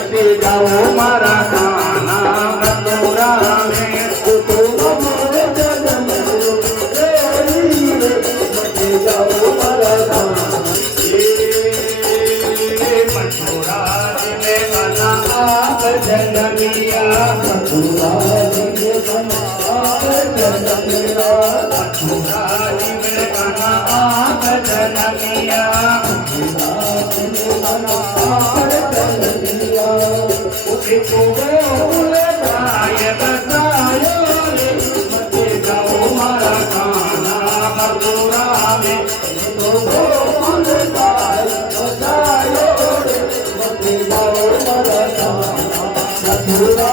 मचे जाओ मारा खाना मथुरा में मचे जाओ मारा खाना मथुरा में बना आप जनमिया मथुरा में बना आप जनमिया मथुरा में बना आप जनमिया मथुरा